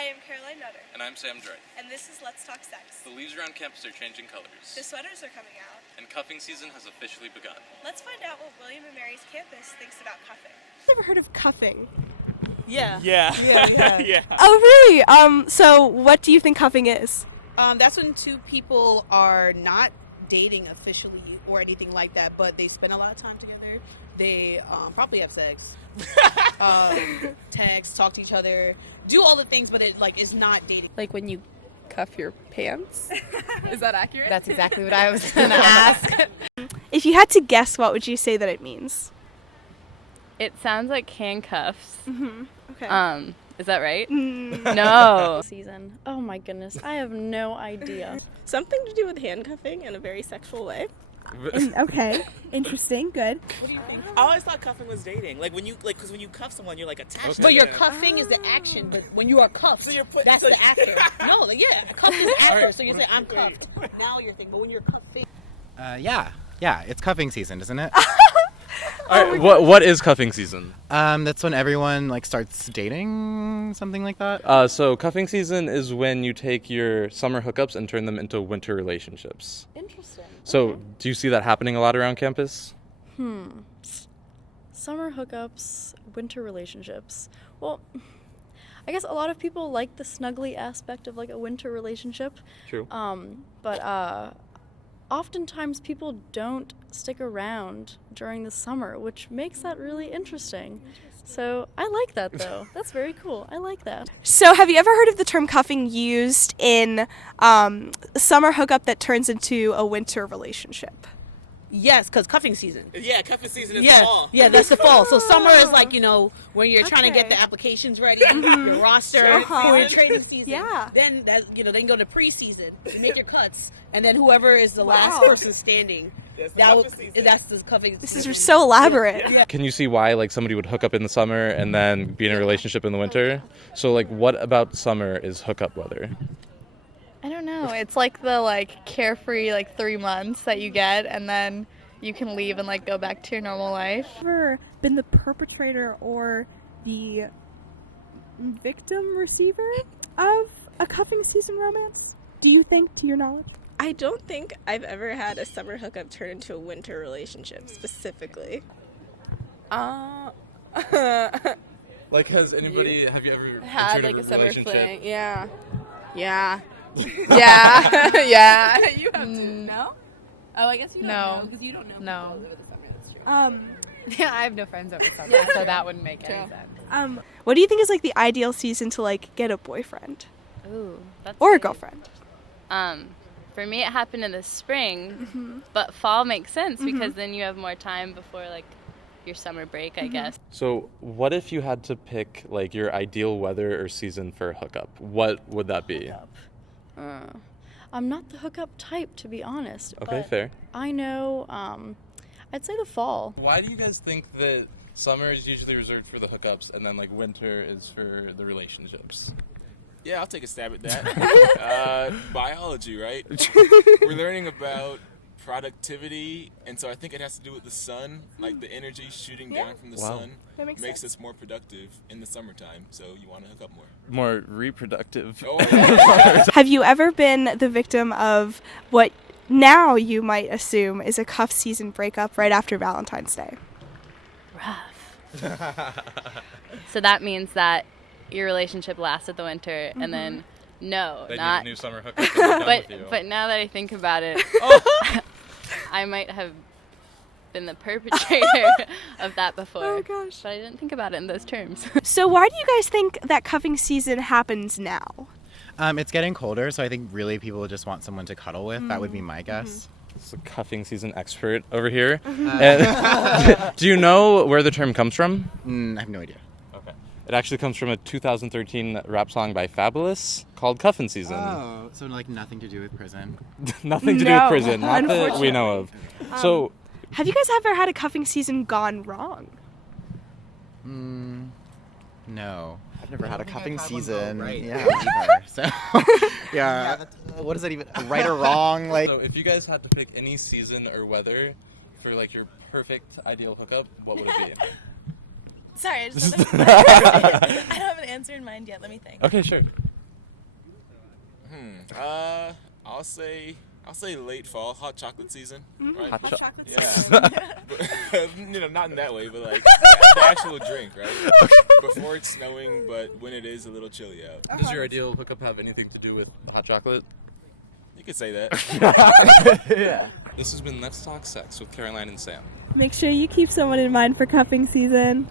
Hi, I'm Caroline Nutter. And I'm Sam Drake. And this is Let's Talk Sex. The leaves around campus are changing colors. The sweaters are coming out. And cuffing season has officially begun. Let's find out what William & Mary's campus thinks about cuffing. I've never heard of cuffing. Yeah. Yeah. Oh, really? So what do you think cuffing is? That's when two people are not dating officially or anything like that, but they spend a lot of time together. They probably have sex, text, talk to each other, do all the things, but it is not dating. Like when you cuff your pants? Is that accurate? That's exactly what I was going to ask. If you had to guess, what would you say that it means? It sounds like handcuffs. Mm-hmm. Okay. Is that right? Mm. No. Season. Oh my goodness, I have no idea. Something to do with handcuffing in a very sexual way. Okay. Interesting. Good. What do you think? I always thought cuffing was dating. Because when you cuff someone, you're attached. But to your them. cuffing is the action, but when you are cuffed, So you're put- that's so- the actor. No, cuffed is after, so you say, I'm cuffed. Now you're thinking, but when you're cuffing. Yeah, it's cuffing season, isn't it? All right, what is cuffing season? That's when everyone starts dating, something like that. So cuffing season is when you take your summer hookups and turn them into winter relationships. Interesting. So do you see that happening a lot around campus? Summer hookups, winter relationships. Well, I guess a lot of people like the snuggly aspect of a winter relationship. True. But oftentimes people don't stick around during the summer, which makes that really interesting. So I like that, though. That's very cool. I like that. So have you ever heard of the term cuffing used in summer hookup that turns into a winter relationship? Yes, because cuffing season. Yeah, cuffing season is Yeah, fall. yeah, that's the fall. So summer is when you're trying to get Okay. the applications ready, your roster, Uh-huh. your training season. Yeah. Then then go to preseason, you make your cuts, and then whoever is the last Wow. person standing, That's the cuffing season. that's the cuffing. This season. is so elaborate. Can you see why somebody would hook up in the summer and then be in a relationship in the winter? So what about summer is hookup weather? I don't know. It's like the carefree 3 months that you get, and then you can leave and go back to your normal life. Ever been the perpetrator or the victim receiver of a cuffing season romance? Do you think, to your knowledge? I don't think I've ever had a summer hookup turn into a winter relationship specifically. Has anybody, have you ever Had entered a summer relationship? fling. Yeah. Yeah. Yeah. You have to. No? Oh, I guess you don't know. Because you don't know No. people over the summer. That's true. Yeah, I have no friends over summer, so that wouldn't make any sense. What do you think is the ideal season to get a boyfriend Ooh, that's or a good. girlfriend? For me, it happened in the spring, but fall makes sense because then you have more time before your summer break, I guess. So what if you had to pick your ideal weather or season for a hookup? What would that be? I'm not the hookup type, to be honest. Okay, but fair. I know, I'd say the fall. Why do you guys think that summer is usually reserved for the hookups and then winter is for the relationships? Yeah, I'll take a stab at that. Biology, right? We're learning about productivity, and so I think it has to do with the sun, the energy shooting down from the sun That makes us more productive in the summertime, so you want to hook up more. More reproductive. Oh, yeah. Have you ever been the victim of what now you might assume is a cuff season breakup right after Valentine's Day? Rough. So that means that your relationship lasted the winter, and then no, They not. need a new summer hookup. and they're done But with you. but now that I think about it, I might have been the perpetrator of that before. Oh, gosh. But I didn't think about it in those terms. So why do you guys think that cuffing season happens now? It's getting colder, so I think really people just want someone to cuddle with. That would be my guess. It's a cuffing season expert over here. And do you know where the term comes from? I have no idea. Okay. It actually comes from a 2013 rap song by Fabulous called Cuffin' Season. Oh, so nothing to do with prison. Nothing to do with prison, not that we know of. So, Have you guys ever had a cuffing season gone wrong? No. I've never had a cuffing season. Right. Yeah, either. So, yeah. What is that even? Right or wrong? so if you guys had to pick any season or weather for your perfect ideal hookup, what would it be? Sorry, I don't have an answer in mind yet. Let me think. Okay, sure. I'll say late fall, hot chocolate season. Right? Hot chocolate season. But, not in that way, but like the actual drink, right? Before it's snowing, but when it is a little chilly out. Does your ideal hookup have anything to do with hot chocolate? You could say that. Yeah. This has been Let's Talk Sex with Caroline and Sam. Make sure you keep someone in mind for cuffing season.